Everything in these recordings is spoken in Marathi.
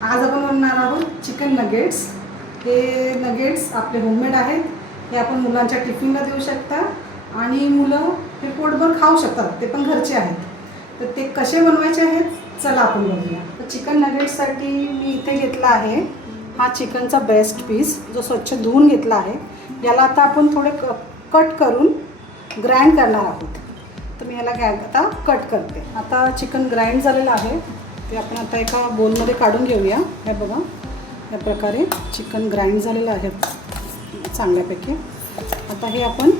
आज आपण बनवणार आहोत चिकन नगेट्स। हे नगेट्स आपले होममेड आहेत। हे आपण मुलांच्या टिफिनला देऊ शकता आणि मुलं हे पोटभर खाऊ शकतात, ते पण घरचे आहेत। तर ते कसे बनवायचे आहेत चला आपण बघूया। तर चिकन नगेट्ससाठी मी इथे घेतला आहे हा चिकनचा बेस्ट पीस, जो स्वच्छ धुवून घेतला आहे। याला आता आपण थोडे कट करून ग्राइंड करणार आहोत। तर मी याला आता कट करते। आता चिकन ग्राइंड झालेलं आहे, ते आपण आता एका बोलमध्ये काढून घेऊया। हे बघा, या प्रकारे चिकन ग्राइंड झालेलं आहे चांगल्यापैकी। आता हे आपण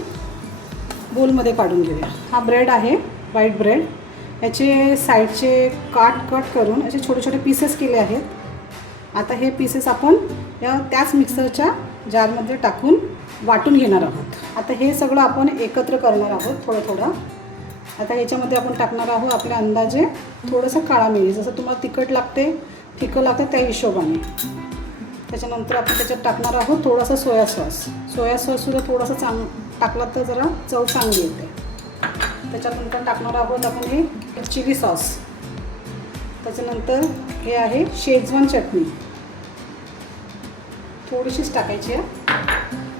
बोलमध्ये काढून घेऊया। हा ब्रेड आहे, व्हाईट ब्रेड। याचे साईडचे कट करून असे छोटे छोटे पीसेस केले आहेत। आता हे पीसेस आपण त्याच मिक्सरच्या जारमध्ये टाकून वाटून घेणार आहोत। आता हे सगळं आपण एकत्र करणार आहोत थोडं थोडं। आता याच्यामध्ये आपण टाकणार आहोत आपल्या अंदाजे थोडंसं काळा मिरी, जसं तुम्हाला तिखट लागते फिकं लागते त्या हिशोबाने। त्याच्यानंतर आपण त्याच्यात टाकणार आहोत थोडंसं सोया सॉससुद्धा थोडंसं टाकला तर जरा चव चांगली येते। त्याच्यानंतर टाकणार आहोत आपण हे चिली सॉस। त्याच्यानंतर हे आहे शेजवान चटणी, थोडीशीच टाकायची आहे।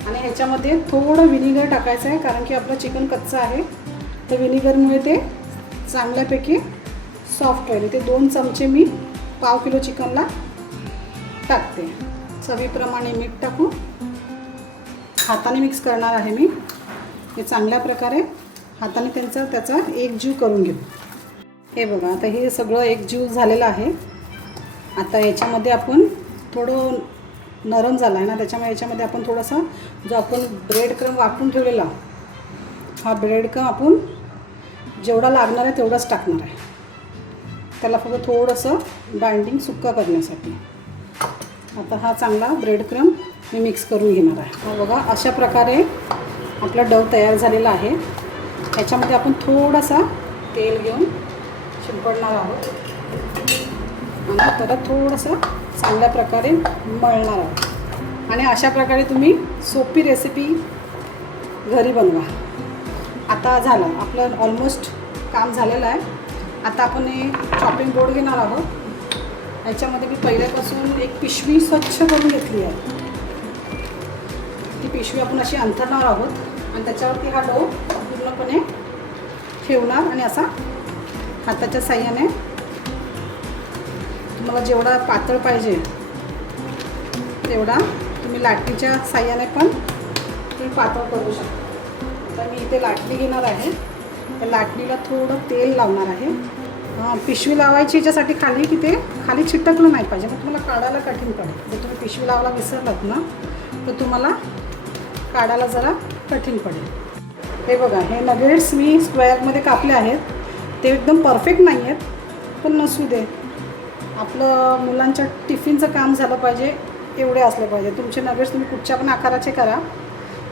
आणि ह्याच्यामध्ये थोडं विनेगर टाकायचं आहे, कारण की आपलं चिकन कच्चं आहे। तर विनेगरमुळे ते चांगल्यापैकी सॉफ्ट होईल। ते 2 चमचे मी पाव किलो चिकनला टाकते। चवीप्रमाणे मीठ टाकू, हाताने मिक्स करणार आहे मी। हे चांगल्या प्रकारे हाताने त्याचा एकजीव करून घेऊ। हे बघा, आता हे सगळं एकजीव झालेलं आहे। आता याच्यामध्ये आपण थोडं नरम झाला आहे ना, त्याच्यामुळे याच्यामध्ये आपण थोडासा जो आपण ब्रेड क्रम वाटून ठेवलेला, हा ब्रेड क्रम आपण जेवढा लागणार आहे तेवढाच टाकणार आहे। त्याला फक्त थोडंसं बाइंडिंग सुक्का करण्यासाठी। आता हा चांगला ब्रेड क्रम मी मिक्स करून घेणार आहे। हा बघा, अशा प्रकारे आपला डव तयार झालेला आहे। याच्यामध्ये आपण थोडासा तेल घेऊन शिंपडणार आहोत आणि परत थोडंसं चांगल्या प्रकारे मळणार आहोत। आणि अशा प्रकारे तुम्ही सोपी रेसिपी घरी बनवा। आता झालं आपलं ऑलमोस्ट काम झालेलं आहे। आता आपण हे चॉपिंग बोर्ड घेणार आहोत। याच्यामध्ये मी पहिल्यापासून एक पिशवी स्वच्छ करून घेतली आहे। ती पिशवी आपण अशी अंथरणार आहोत आणि त्याच्यावरती हा डो पूर्णपणे ठेवणार आणि असा हाताच्या साहाय्याने तुम्हाला जेवढा पातळ पाहिजे तेवढा तुम्ही लाटणीच्या साहाय्याने पण तुम्ही पातळ करू शकता। तर मी इथे लाटणी घेणार आहे। त्या लाटणीला थोडं तेल लावणार आहे। पिशवी लावायची याच्यासाठी खाली, की ते खाली चिटकलं नाही पाहिजे, मग तुम्हाला काढायला कठीण पडेल। जर तुम्ही पिशवी लावायला विसरलात ना तर तुम्हाला काढायला जरा कठीण पडेल। हे बघा, हे नगेट्स मी स्क्वेअरमध्ये कापले आहेत। ते एकदम परफेक्ट नाही आहेत, पण नसू दे, आपलं मुलांच्या टिफिनचं काम झालं पाहिजे एवढे असले पाहिजे। तुमचे नगेट्स तुम्ही कुठच्या पण आकाराचे करा,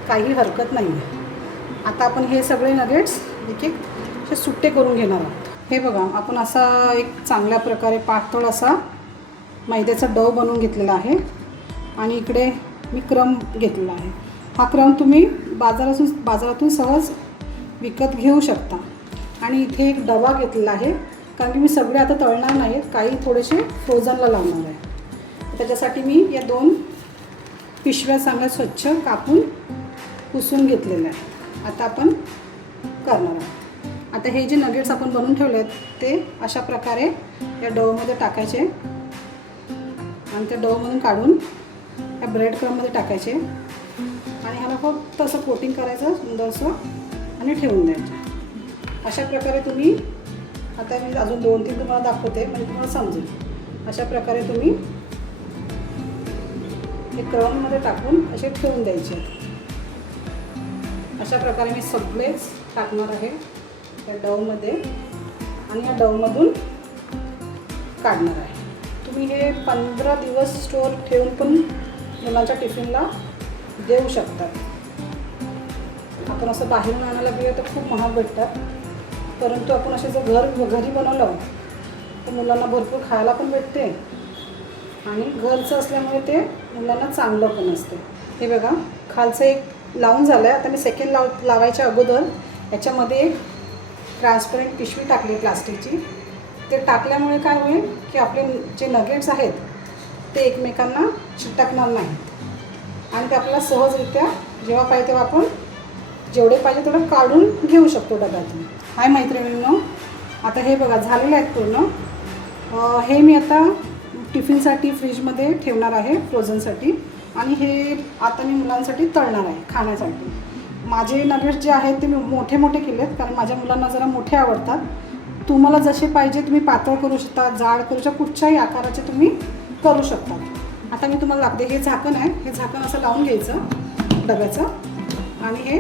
काही हरकत नाही आहे। आता आपण हे सगळे नगेट्स एक एक असे सुट्टे करून घेणार आहोत। हे बघा, आपण असा एक चांगल्या प्रकारे पातळ असा मैद्याचा डो बनवून घेतलेला आहे। आणि इकडे मी क्रम घेतलेला आहे। हा क्रम तुम्ही बाजारातून सहज विकत घेऊ शकता। आणि इथे एक डबा घेतलेला आहे, कारण की मी सगळे आता तळणार नाहीत, काही थोडेसे फ्रोझनला लावणार आहे। त्याच्यासाठी मी या 2 पिशव्या चांगल्या स्वच्छ कापून पुसून घेतलेल्या आहेत। आता आपण करणार आहोत। आता हे जे नगेट्स आपण बनवून ठेवले आहेत ते अशा प्रकारे या डोमध्ये टाकायचे आणि त्या डोमधून काढून या ब्रेड क्रममध्ये टाकायचे आणि ह्याला फक्त असं कोटिंग करायचं सुंदरसं आणि ठेवून द्यायचं। अशा प्रकारे तुम्ही, आता मी अजून 2-3 तुम्हाला दाखवते म्हणजे तुम्हाला समजेल। अशा प्रकारे तुम्ही हे क्रममध्ये टाकून असे ठेवून द्यायचे। अशा प्रकारे मी सगळेच टाकणार आहे या डवमध्ये आणि या डवमधून काढणार आहे। तुम्ही हे 15 दिवस स्टोअर ठेवून पण मुलांच्या टिफिनला देऊ शकता। आपण असं बाहेरून आणायला गेलं तर खूप महाग भेटतात, परंतु आपण असे जर घरी बनवलं तर मुलांना भरपूर खायला पण भेटते आणि घरचं असल्यामुळे ते मुलांना चांगलं पण असते। हे बघा, खालचं एक लावून झालं आहे। आता मी सेकंड लावायच्या अगोदर याच्यामध्ये एक ट्रान्सपरंट पिशवी टाकली प्लास्टिकची। ते टाकल्यामुळे काय होईल की आपले जे नगेट्स आहेत ते एकमेकांना चिटकणार नाही आणि ते आपल्याला सहजरित्या जेव्हा पाहिजे तेव्हा आपण जेवढे पाहिजे तेवढं काढून घेऊ शकतो डब्यातून. हाय मैत्रिणींनो, आता हे बघा झालेलं आहेत पूर्ण. हे मी आता टिफिनसाठी फ्रीजमध्ये ठेवणार आहे फ्रोझनसाठी आणि हे आता मी मुलांसाठी तळणार आहे खाण्यासाठी. माझे नगेट्स जे आहेत ते मी मोठे मोठे केले आहेत कारण माझ्या मुलांना जरा मोठे आवडतात. तुम्हाला जसे पाहिजे तुम्ही पातळ करू शकता, जाड करू शकता, कुठच्याही आकाराचे तुम्ही करू शकता. आता मी तुम्हाला दाखवते. हे झाकण आहे, हे झाकण असं लावून घ्यायचं डब्याचं आणि हे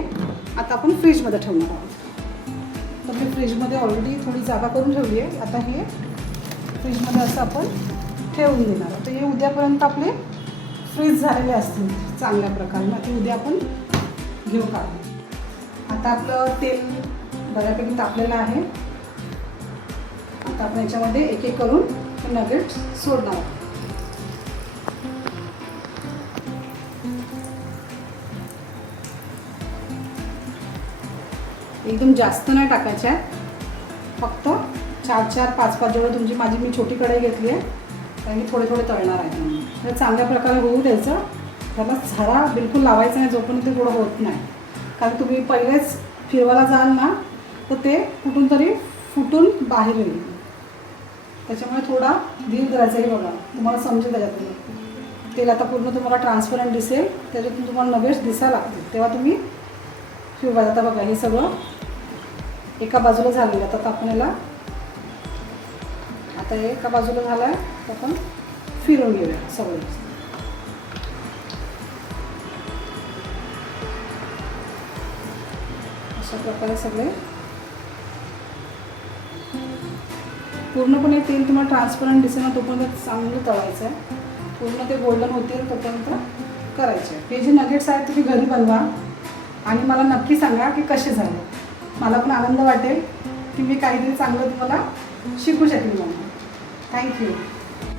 आता आपण फ्रीजमध्ये ठेवणार आहोत. तर मी फ्रीजमध्ये ऑलरेडी थोडी जागा करून ठेवली आहे. आता हे फ्रीजमध्ये असं आपण ठेवून देणार आहोत. तर हे उद्यापर्यंत आपले फ्रीज झालेले असतील चांगल्या प्रकारे. मग ते उद्या आपण घेऊ काढू. आता आपलं तेल बऱ्यापैकी तापलेलं आहे. आता आपण याच्यामध्ये एक एक करून हे नगेट्स सोडणार आहोत. एकदम जास्त नाही टाकायचे आहे, फक्त 4-4, 5-5 जेवढं तुमची मी छोटी कढई घेतली आहे आणि मी थोडे थोडे तळणार आहे. तर चांगल्या प्रकारे होऊ द्यायचं. त्याला झारा बिलकुल लावायचा नाही जोपर्यंत ते थोडं होत नाही. कारण तुम्ही पहिलेच फिरवायला जाल ना तर ते कुठून तरी फुटून बाहेर येईल. त्याच्यामुळे थोडा धीर करायचा. हे बघा तुम्हाला समजेल त्याच्यातून तेल आता पूर्ण तुम्हाला ट्रान्सपरंट दिसेल. त्याच्यातून तुम्हाला नगेट्स दिसायला लागतील तेव्हा तुम्ही फिरवा. आता बघा हे सगळं एका बाजूला झालेलं. आता आपण याला आता हे एका बाजूला झालं आहे तर आपण फिरवून घेऊया सगळं. अशा प्रकारे सगळे पूर्णपणे तेल तुम्हाला ट्रान्सपरंट दिसेल ना तोपर्यंत चांगलं तळायचं आहे. पूर्ण ते गोल्डन होतील तोपर्यंत करायचे. हे जे नगेट्स आहेत तुम्ही घरी बनवा आणि मला नक्की सांगा की कसे झाले. मला पण आनंद वाटेल की मी काहीतरी चांगलं तुम्हाला शिकू शकेल. मला थँक्यू.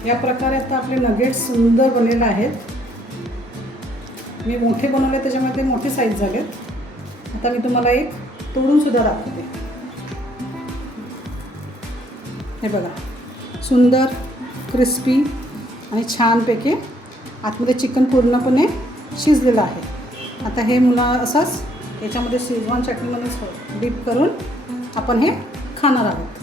या प्रकारे आता आपले नगेट्स सुंदर बनलेले आहेत. मी मोठे बनवले त्याच्यामुळे ते मोठी साईज झालेत. आता मी तुम्हाला एक तोडूनसुद्धा दाखवते. हे बघा सुंदर क्रिस्पी आणि छानपैकी आतमध्ये चिकन पूर्णपणे शिजलेलं आहे. आता हे मुला असंच याच्यामध्ये शेजवान चटणीमध्ये डीप करून आपण हे खाणार आहोत.